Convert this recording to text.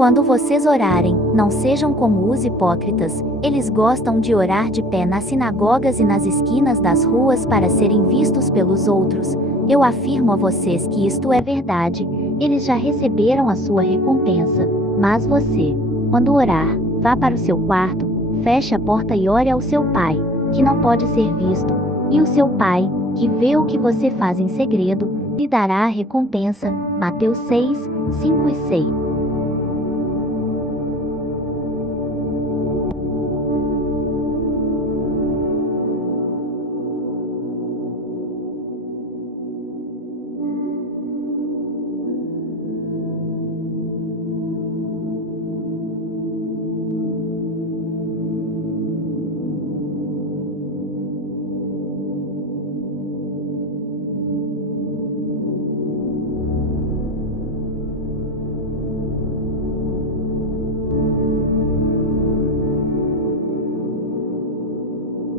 Quando vocês orarem, não sejam como os hipócritas, eles gostam de orar de pé nas sinagogas e nas esquinas das ruas para serem vistos pelos outros. Eu afirmo a vocês que isto é verdade, eles já receberam a sua recompensa. Mas você, quando orar, vá para o seu quarto, feche a porta e ore ao seu pai, que não pode ser visto, e o seu pai, que vê o que você faz em segredo, lhe dará a recompensa. Mateus 6, 5 e 6.